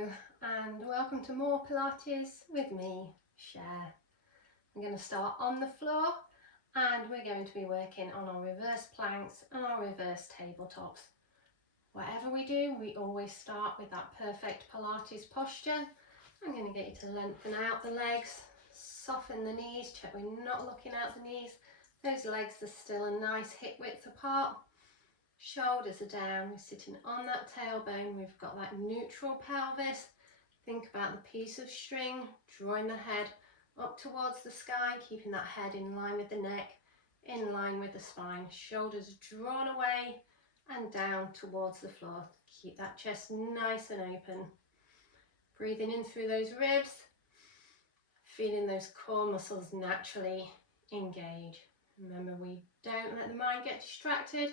Hello and welcome to more Pilates with me, Cher. I'm going to start on the floor and we're going to be working on our reverse planks and our reverse tabletops. Whatever we do, we always start with that perfect Pilates posture. I'm going to get you to lengthen out the legs, soften the knees, check we're not looking out the knees. Those legs are still a nice hip width apart. Shoulders are down, we're sitting on that tailbone, we've got that neutral pelvis. Think about the piece of string, drawing the head up towards the sky, keeping that head in line with the neck, in line with the spine. Shoulders drawn away and down towards the floor. Keep that chest nice and open. Breathing in through those ribs, feeling those core muscles naturally engage. Remember, we don't let the mind get distracted.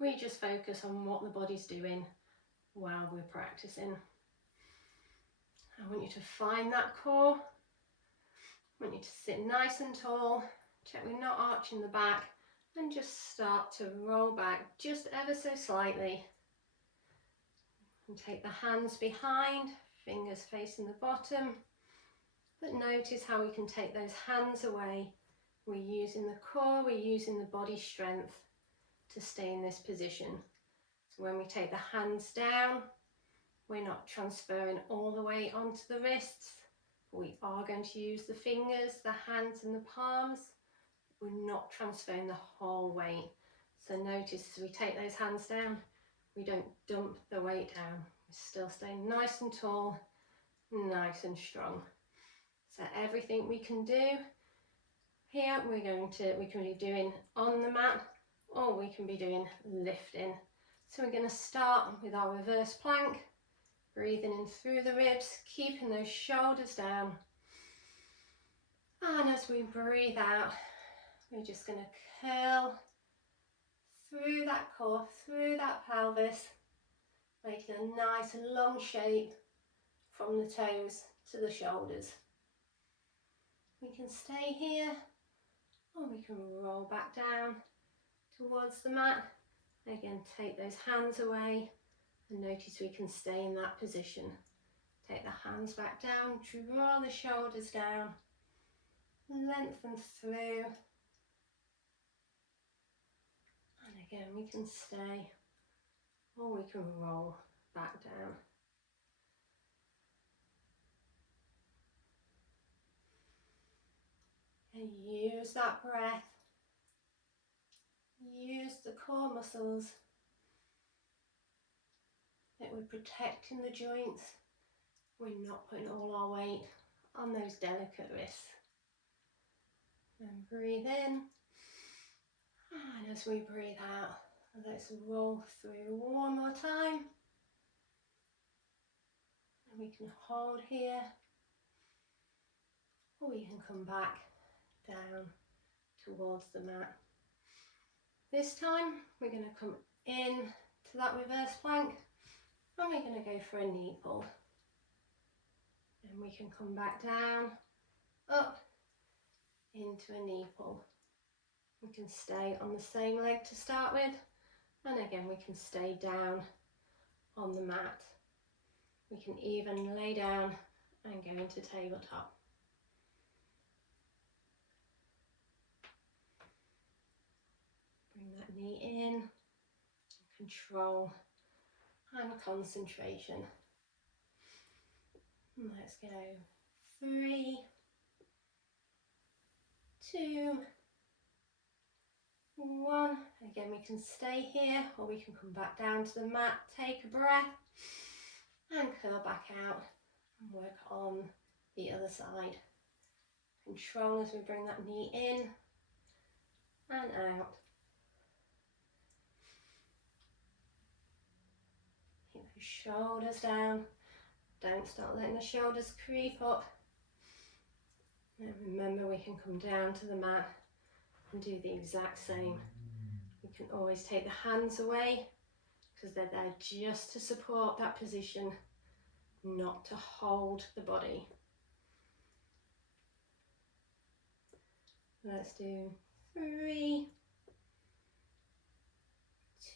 We just focus on what the body's doing while we're practicing. I want you to find that core. I want you to sit nice and tall. Check we're not arching the back. And just start to roll back just ever so slightly. And take the hands behind, fingers facing the bottom. But notice how we can take those hands away. We're using the core, we're using the body strength to stay in this position. So when we take the hands down, we're not transferring all the weight onto the wrists. We are going to use the fingers, the hands and the palms. We're not transferring the whole weight. So notice as we take those hands down, we don't dump the weight down. We're still staying nice and tall, nice and strong. So everything we can do here, we can be doing on the mat, or we can be doing lifting. So we're going to start with our reverse plank, breathing in through the ribs, keeping those shoulders down. And as we breathe out, we're just going to curl through that core, through that pelvis, making a nice long shape from the toes to the shoulders. We can stay here, or we can roll back down towards the mat. Again, take those hands away and notice we can stay in that position. Take the hands back down, draw the shoulders down, lengthen through. And again, we can stay, or we can roll back down. And use that breath. Use the core muscles. That we're protecting the joints. We're not putting all our weight on those delicate wrists. And breathe in. And as we breathe out, let's roll through one more time. And we can hold here. Or we can come back down towards the mat. This time we're going to come in to that reverse plank and we're going to go for a knee pull. And we can come back down, up, into a knee pull. We can stay on the same leg to start with, and again we can stay down on the mat. We can even lay down and go into tabletop. Bring that knee in, control and concentration. Let's go 3, 2, 1. Again, we can stay here or we can come back down to the mat, take a breath and curl back out and work on the other side. Control as we bring that knee in and out. Keep the shoulders down. Don't start letting the shoulders creep up. And remember, we can come down to the mat and do the exact same. We can always take the hands away because they're there just to support that position, not to hold the body. Let's do 3,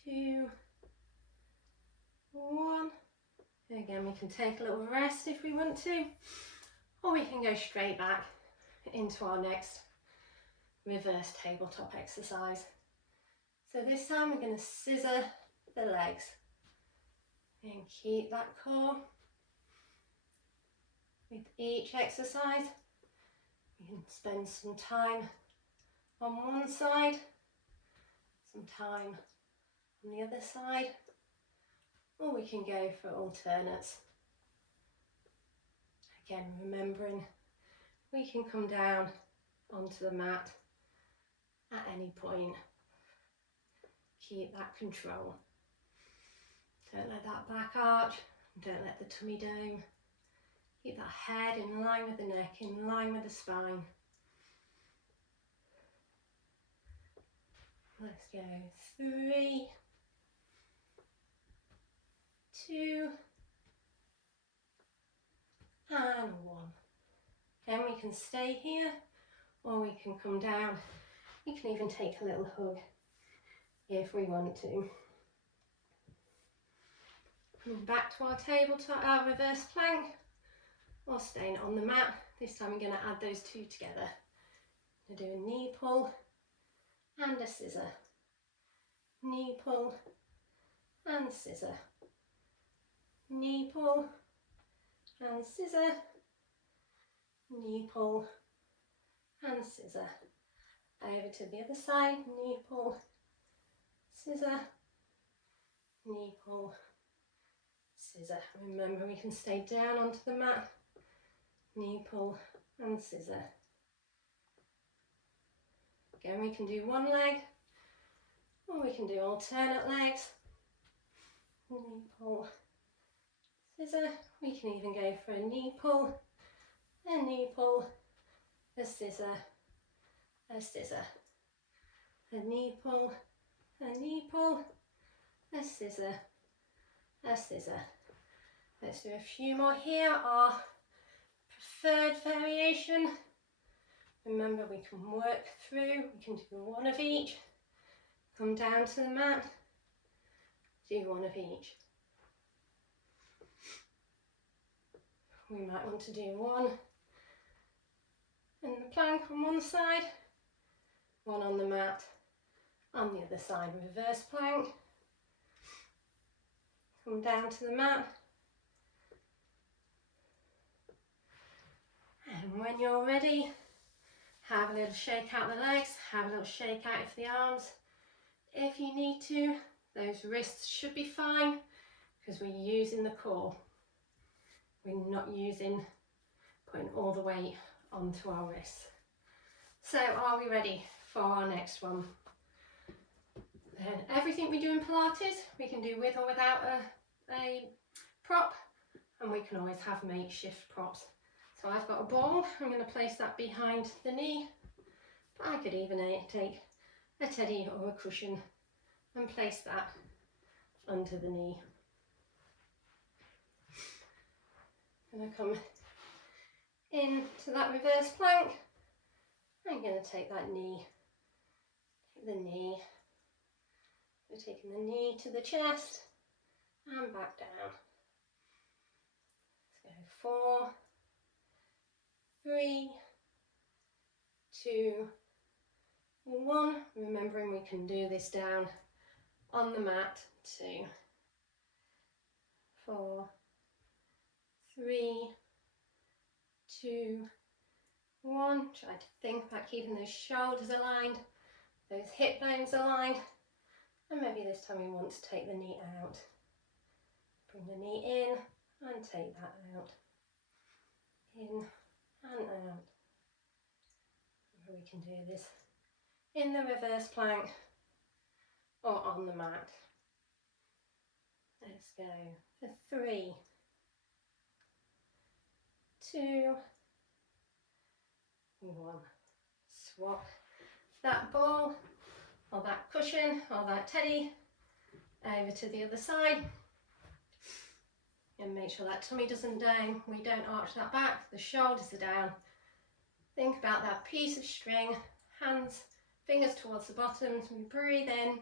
2, 1. Again, we can take a little rest if we want to, or we can go straight back into our next reverse tabletop exercise. So this time we're going to scissor the legs and keep that core. With each exercise, we can spend some time on one side, some time on the other side, or we can go for alternates. Again, remembering we can come down onto the mat at any point. Keep that control. Don't let that back arch, don't let the tummy dome. Keep that head in line with the neck, in line with the spine. Let's go 3, 2, and 1. Then we can stay here, or we can come down. We can even take a little hug if we want to. Coming back to our tabletop, our reverse plank, or staying on the mat. This time we're going to add those two together. We're going to do a knee pull and a scissor. Knee pull and scissor. Knee pull and scissor. Knee pull and scissor. Over to the other side. Knee pull, scissor. Knee pull, scissor. Remember, we can stay down onto the mat. Knee pull and scissor. Again, we can do one leg, or we can do alternate legs. Knee pull, scissor. We can even go for a knee pull, a knee pull, a scissor, a scissor. A knee pull, a knee pull, a scissor, a scissor. Let's do a few more here. Our preferred variation. Remember, we can work through, we can do one of each. Come down to the mat, do one of each. We might want to do one in the plank on one side, one on the mat on the other side. Reverse plank. Come down to the mat. And when you're ready, have a little shake out the legs, have a little shake out of the arms. If you need to, those wrists should be fine because we're using the core. We're not putting all the weight onto our wrists. So are we ready for our next one? Then everything we do in Pilates, we can do with or without a prop, and we can always have makeshift props. So I've got a ball, I'm going to place that behind the knee, but I could even take a teddy or a cushion and place that under the knee. I'm going to come into that reverse plank. I'm going to take that knee, we're taking the knee to the chest and back down. Let's go 4, 3, 2, 1. Remembering we can do this down on the mat. 2, 4, 3, 2, 1. Try to think about keeping those shoulders aligned, those hip bones aligned, and maybe this time we want to take the knee out. Bring the knee in and take that out. In and out. We can do this in the reverse plank or on the mat. Let's go for 3, 2, 1. Swap that ball or that cushion or that teddy over to the other side, and make sure that tummy doesn't down, we don't arch that back, the shoulders are down. Think about that piece of string, hands, fingers towards the bottom, so we breathe in,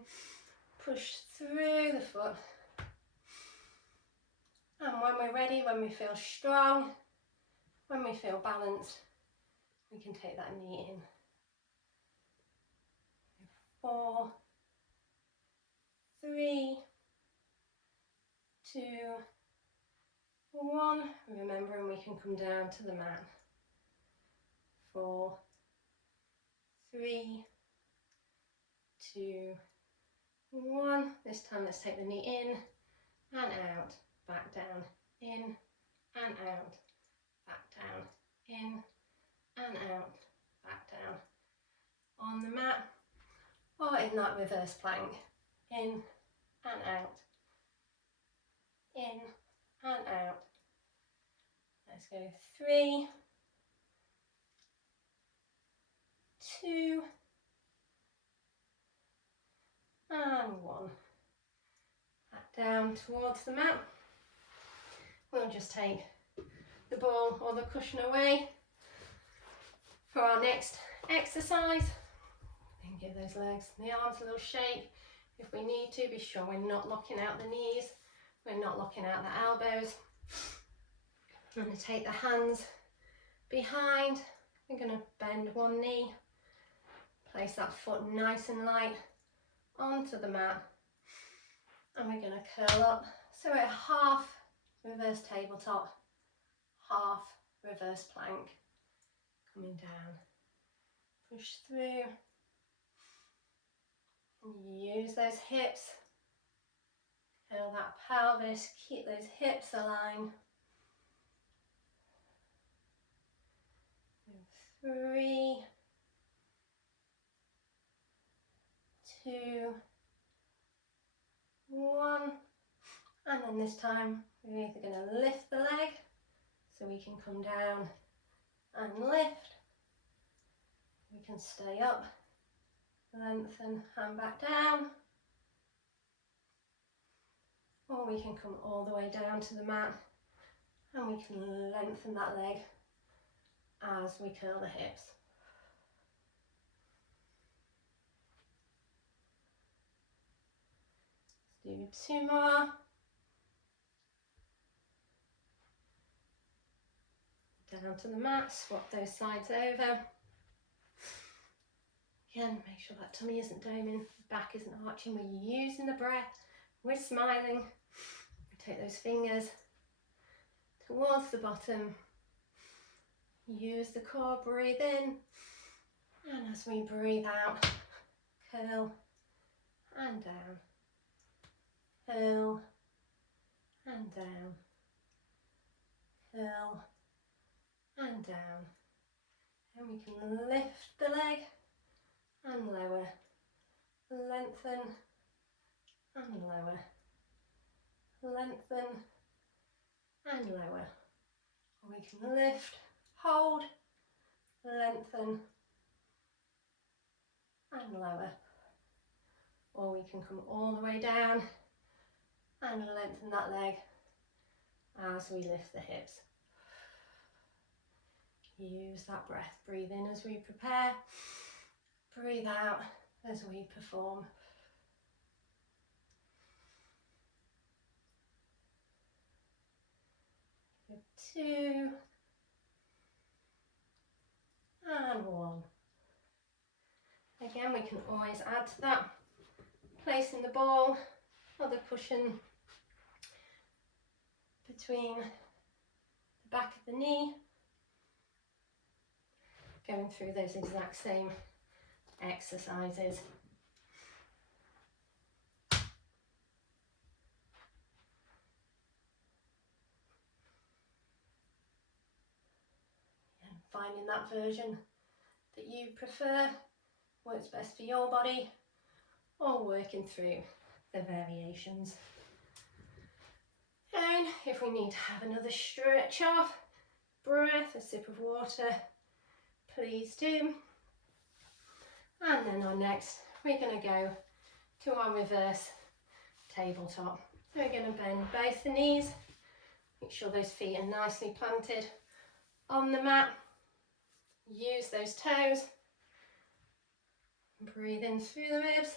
push through the foot And when we're ready, when we feel strong, when we feel balanced, we can take that knee in. 4, 3, 2, 1. Remembering we can come down to the mat. 4, 3, 2, 1. This time let's take the knee in and out, back down, in and out, back down, in and out, back down. On the mat or in that reverse plank, in and out, in and out. Let's go 3, 2, and 1. Back down towards the mat. We'll just take the ball or the cushion away for our next exercise. And give those legs and the arms a little shake. If we need to, be sure we're not locking out the knees, we're not locking out the elbows. I'm going to take the hands behind. We're going to bend one knee, place that foot nice and light onto the mat, and we're going to curl up. So we're half reverse tabletop, half reverse plank. Coming down, push through, and use those hips, curl that pelvis, keep those hips aligned. 3, 2, 1, and then this time we're either going to lift the leg so we can come down and lift, we can stay up, lengthen and back down, or we can come all the way down to the mat and we can lengthen that leg as we curl the hips. Let's do 2 more. Down to the mat, swap those sides over. Again, make sure that tummy isn't doming, back isn't arching. We're using the breath, we're smiling. We take those fingers towards the bottom. Use the core, breathe in, and as we breathe out, curl and down, curl and down, curl and down. And we can lift the leg and lower, lengthen and lower, lengthen and lower. Or we can lift, hold, lengthen and lower. Or we can come all the way down and lengthen that leg as we lift the hips. Use that breath, breathe in as we prepare, breathe out as we perform. Good, 2 and 1. Again, we can always add to that, placing the ball or the cushion between the back of the knee, going through those exact same exercises. And finding that version that you prefer, works best for your body, or working through the variations. And if we need to have another stretch off, breath, a sip of water, please do. And then our next, we're going to go to our reverse tabletop. So we're going to bend both the knees, make sure those feet are nicely planted on the mat. Use those toes. Breathe in through the ribs.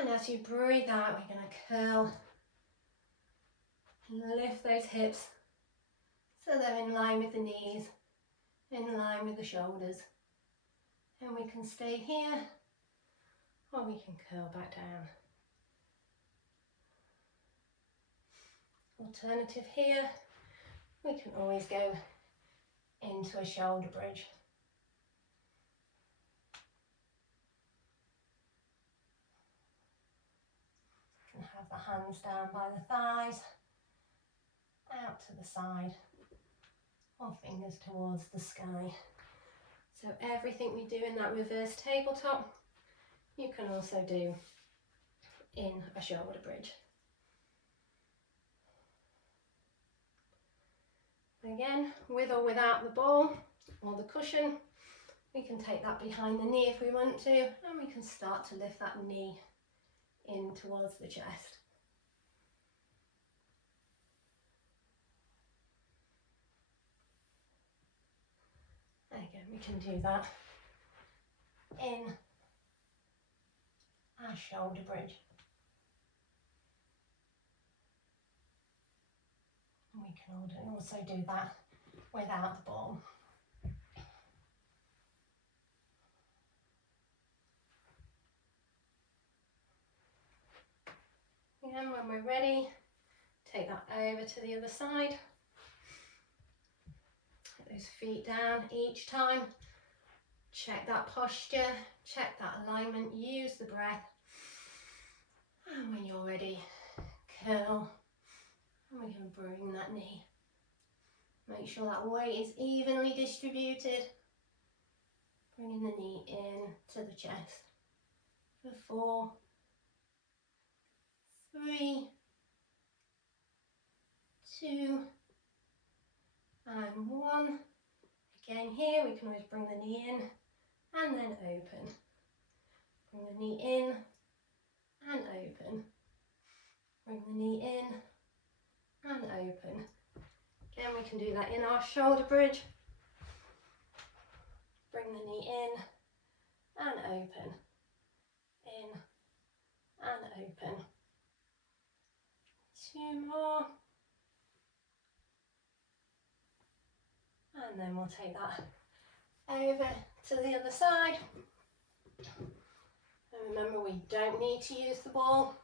And as you breathe out, we're going to curl And lift those hips so they're in line with the knees, in line with the shoulders. And we can stay here, or we can curl back down. Alternative here, we can always go into a shoulder bridge. You can have the hands down by the thighs, out to the side, or fingers towards the sky. So everything we do in that reverse tabletop, you can also do in a shoulder bridge. Again, with or without the ball or the cushion, we can take that behind the knee if we want to, and we can start to lift that knee in towards the chest. Again, we can do that in our shoulder bridge. And we can also do that without the ball. And when we're ready, take that over to the other side. Put those feet down each time. Check that posture, check that alignment, use the breath. And when you're ready, curl. And we can bring that knee. Make sure that weight is evenly distributed. Bringing the knee in to the chest. For 4, 3, 2, and 1. Again here, we can always bring the knee in and then open. Bring the knee in and open. Bring the knee in and open. Again, we can do that in our shoulder bridge. Bring the knee in and open. In and open. 2 more. And then we'll take that over to the other side. And remember, we don't need to use the ball.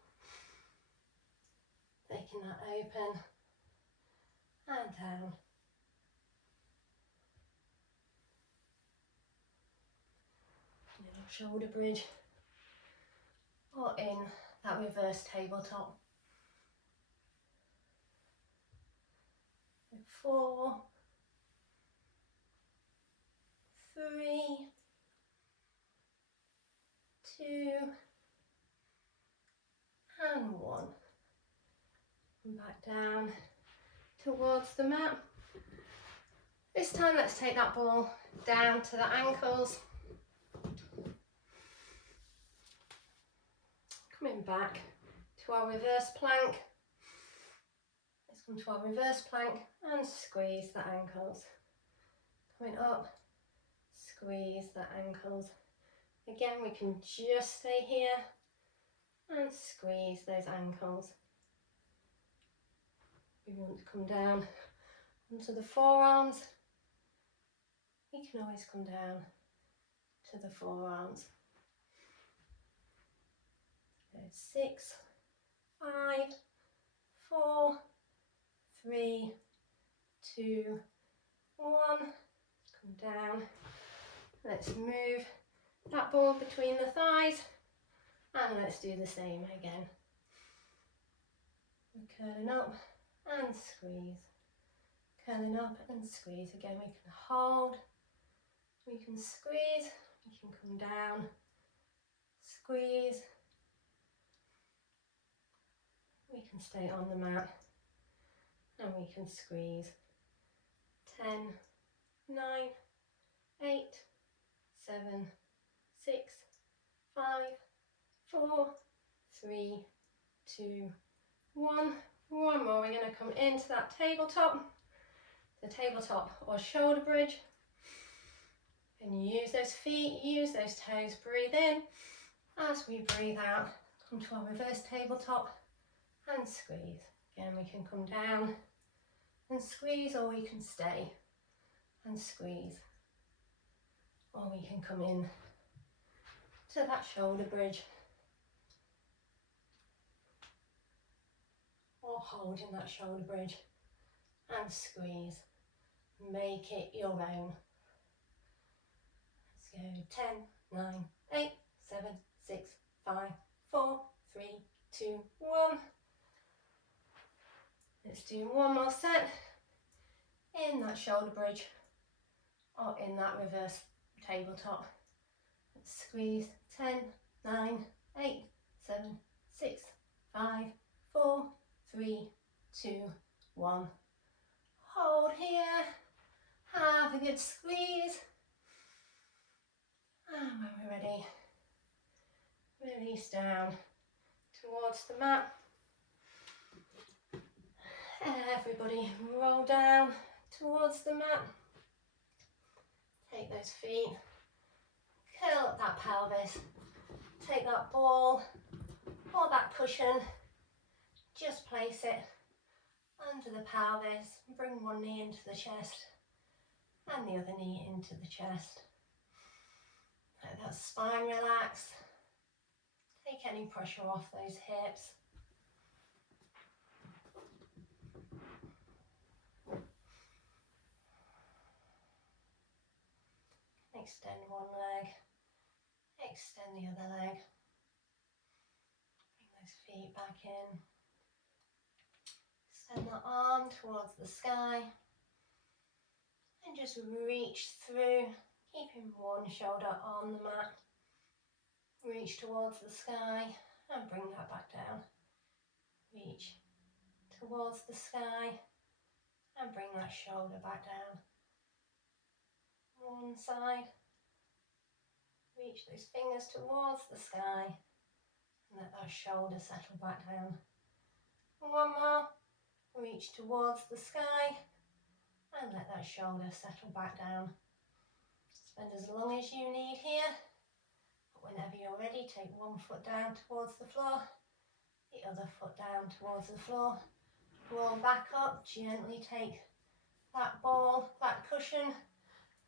Taking that open and down. Little shoulder bridge, or in that reverse tabletop. 4, 3, 2, and 1. And back down towards the mat. This time let's take that ball down to the ankles. Coming back to our reverse plank. Let's come to our reverse plank and squeeze the ankles. Coming up, squeeze the ankles. Again, we can just stay here and squeeze those ankles. We want to come down onto the forearms. We can always come down to the forearms. 6, 5, 4, 3, 2, 1. Come down. Let's move that ball between the thighs, and let's do the same again. We're curling up and squeeze. Curling up and squeeze. Again, we can hold, we can squeeze, we can come down, squeeze. We can stay on the mat and we can squeeze. 10, 9, 8, 7, 6, 5, 4, 3, 2, 1. One more. We're going to come into that tabletop, the tabletop or shoulder bridge. And use those feet, use those toes, breathe in. As we breathe out, come to our reverse tabletop and squeeze. Again, we can come down and squeeze, or we can stay and squeeze, or we can come in to that shoulder bridge, or hold in that shoulder bridge and squeeze. Make it your own. Let's go 10, 9, 8, 7, 6, 5, 4, 3, 2, 1. Let's do one more set in that shoulder bridge or in that reverse tabletop. Let's squeeze 10, 9, 8, 7, 6, 5, 4, 3, 2, 1. Hold here, have a good squeeze, and when we're ready, release down towards the mat. Everybody roll down towards the mat. Take those feet, curl up that pelvis, take that ball or that cushion, just place it under the pelvis, bring one knee into the chest and the other knee into the chest. Let that spine relax, take any pressure off those hips. Extend one leg, extend the other leg. Bring those feet back in. Extend the arm towards the sky. And just reach through, keeping one shoulder on the mat. Reach towards the sky and bring that back down. Reach towards the sky and bring that shoulder back down. One side. Reach those fingers towards the sky and let that shoulder settle back down. One more. Reach towards the sky and let that shoulder settle back down. Spend as long as you need here. But whenever you're ready, take one foot down towards the floor, the other foot down towards the floor. Roll back up, gently take that ball, that cushion.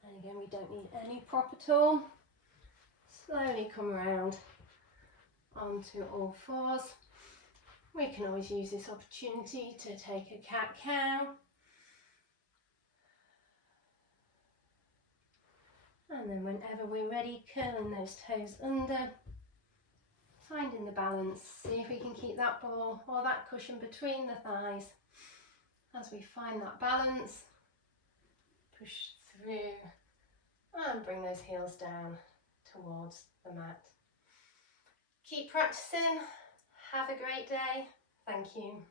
And again, we don't need any prop at all. Slowly come around onto all fours. We can always use this opportunity to take a cat-cow. And then whenever we're ready, curling those toes under, finding the balance. See if we can keep that ball or that cushion between the thighs. As we find that balance, push through and bring those heels down towards the mat. Keep practicing. Have a great day. Thank you.